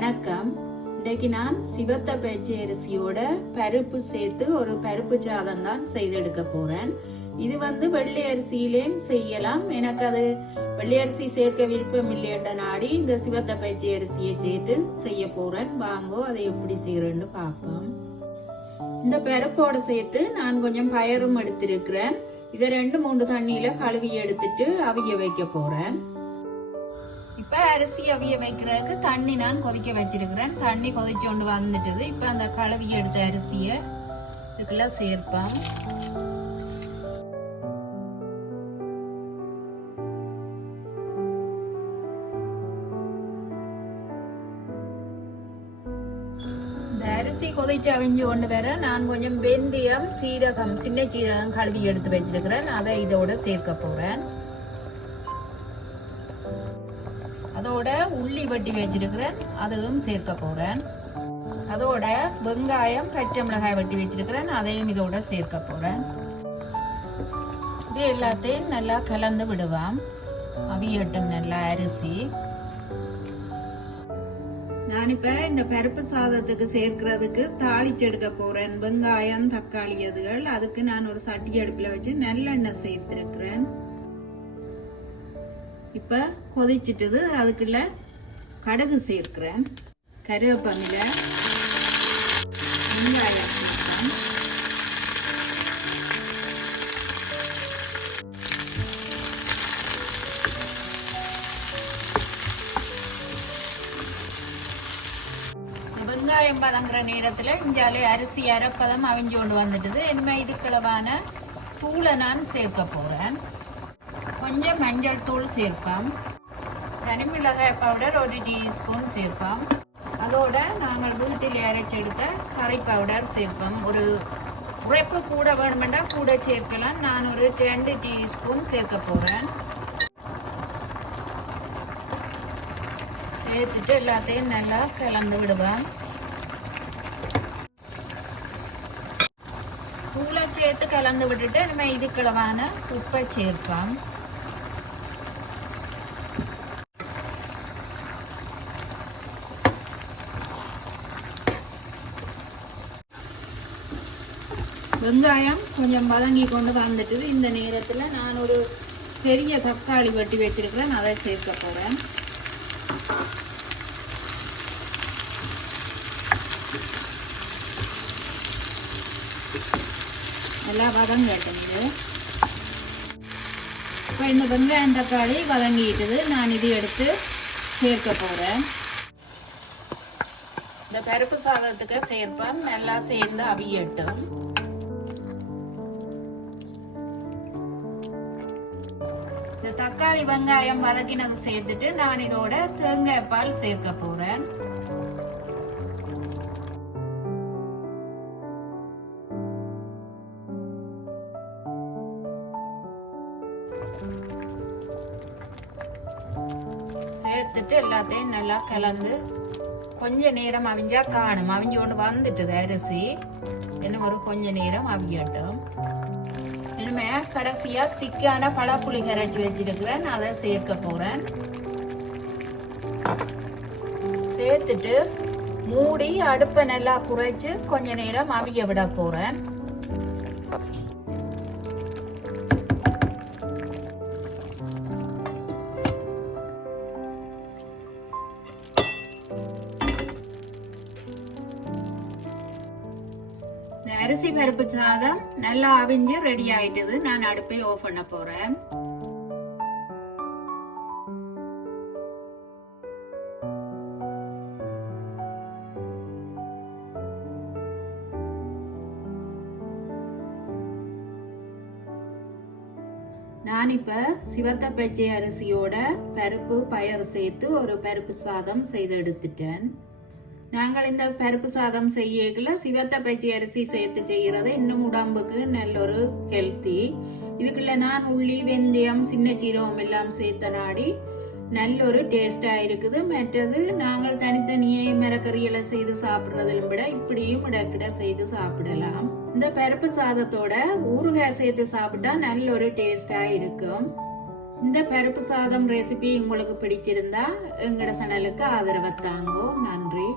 வணக்கம். இன்றைக்கு நான் சிவத்த பேச்சு அரிசியோட பருப்பு சேர்த்து ஒரு பருப்பு சாதம் தான் செய்தெடுக்க போறேன். இது வந்து வெள்ளை அரிசியிலேயும் செய்யலாம். எனக்கு அது வெள்ளை அரிசி சேர்க்க விருப்பம் இல்லைன்ற நாடி இந்த சிவத்த பேச்சு அரிசியை சேர்த்து செய்ய போறேன். வாங்கோ அதை எப்படி செய்யறேன்னு பார்ப்போம். இந்த பருப்போட சேர்த்து நான் கொஞ்சம் பயரும் எடுத்திருக்கிறேன். இதை ரெண்டு மூணு தண்ணியில கழுவி எடுத்துட்டு அவிய வைக்க போறேன். இப்ப அரிசி அவிய வைக்கிறதுக்கு தண்ணி நான் கொதிக்க வச்சிருக்கிறேன். தண்ணி கொதிச்சோண்டு வந்துட்டது. இப்ப அந்த கழுவி எடுத்த அரிசிய இதுக்குள்ள சேர்ப்போம். இந்த அரிசி கொதிச்சு அவிஞ்சு கொண்டு வர நான் கொஞ்சம் வெந்தயம் சீரகம் சின்ன சீரகம் கழுவி எடுத்து வச்சிருக்கிறேன். அதை இதோட சேர்க்க போறேன். உள்ளி வெட்டி வச்சிருக்கிறேன். அதுவும் சேர்க்க போகிறேன் அதோட வெங்காயம் பச்சை மிளகாய் வெட்டி வச்சிருக்கிறேன். அதையும் இதோட சேர்க்க போகிறேன் இது எல்லாத்தையும் நல்லா கலந்து விடுவான் அவியட்டும் நல்லா அரிசி. நான் இப்போ இந்த பருப்பு சாதத்துக்கு சேர்க்கிறதுக்கு தாளிச்சு எடுக்க போகிறேன் வெங்காயம் தக்காளி அதுகள் அதுக்கு நான் ஒரு சட்டி அடுப்பில் வச்சு நல்லெண்ணெய் சேர்த்துருக்குறேன். இப்போ கொதிச்சிட்டது. அதுக்குள்ள கடுகு சேர்க்கிறேன். கருவேப்பமில வெங்காயம் சேர்க்கிறேன். வெங்காயம் பதங்குற நேரத்துல இஞ்சாலே அரிசி அரைப்பதம் அவிஞ்சு கொண்டு வந்துட்டுது. இனிமே இதுக்களவான தூளை நான் சேர்க்க போறேன். கொஞ்சம் மஞ்சள் தூள் சேர்ப்பேன். தனிமிளகாய் பவுடர் ஒரு டீஸ்பூன் சேர்ப்போம். அதோட நாங்கள் வீட்டில் அரைச்செடுத்த கறி பவுடர் சேர்ப்போம். ஒரு உழைப்பு கூட வேணுமெண்டா கூட சேர்க்கலாம். நான் ஒரு ரெண்டு டீஸ்பூன் சேர்க்க போறேன். சேர்த்துட்டு எல்லாத்தையும் நல்லா கலந்து விடுவேன் தூளை சேர்த்து கலந்து விட்டுட்டு நம்ம இதுக்களவான உப்பை சேர்ப்போம். வெங்காயம் கொஞ்சம் வதங்கி கொண்டு வந்துட்டு இந்த நேரத்தில் நான் ஒரு பெரிய தக்காளி வெட்டி வச்சுருக்கிறேன். அதை சேர்க்க போகிறேன் நல்லா வதங்கட்டும். இது இப்போ இந்த வெங்காயம் தக்காளி வதங்கிட்டுது. நான் இது எடுத்து சேர்க்க போகிறேன் இந்த பருப்பு சாதத்துக்கு சேர்ப்பேன். நல்லா சேர்ந்து அவியட்டும். தக்காளி வெங்காயம் வதக்கினது சேர்த்துட்டு நான் இதோட தேங்காய் பால் சேர்க்க போறேன். சேர்த்துட்டு எல்லாத்தையும் நல்லா கலந்து கொஞ்ச நேரம் அவிஞ்சா காணும். அவிஞ்சு கொண்டு வந்துட்டுது அரிசி. இன்னும் ஒரு கொஞ்ச நேரம் அவியட்டும். இனிமே கடைசியாக திக்கான பழப்புளி கரைச்சி வச்சிருக்கிறேன். அதை சேர்க்க போகிறேன் சேர்த்துட்டு மூடி அடுப்பை நல்லா குறைச்சி கொஞ்ச நேரம் அவிய விட போகிறேன் அரிசி பருப்பு சாதம் நல்லா அவிஞ்சு ரெடி ஆயிட்டது. நான் அடுப்பை ஆஃப் பண்ண போறேன். நான் இப்ப சிவத்த பச்சை அரிசியோட பருப்பு பயறு சேர்த்து ஒரு பருப்பு சாதம் செய்து எடுத்துட்டேன். நாங்கள் இந்த பருப்பு சாதம் செய்யக்குள்ள சிவத்த பச்சை அரிசி சேர்த்து செய்கிறது இன்னும் உடம்புக்கு நல்ல ஒரு ஹெல்த்தி இதுக்குள்ள நான் உள்ளி வெந்தயம் சின்ன சீரகம் எல்லாம் சேர்த்த நாடி நல்ல ஒரு டேஸ்டாக இருக்குது. மற்றது நாங்கள் தனித்தனியே மரக்கறிகளை செய்து சாப்பிட்றதிலும் விட இப்படியும் இடக்கிட செய்து சாப்பிடலாம். இந்த பருப்பு சாதத்தோட ஊறுகாய் சேர்த்து சாப்பிட்டா நல்ல ஒரு டேஸ்டாக இருக்கும். இந்த பருப்பு சாதம் ரெசிபி உங்களுக்கு பிடிச்சிருந்தா எங்களோட சேனலுக்கு ஆதரவை தாங்கோ. நன்றி.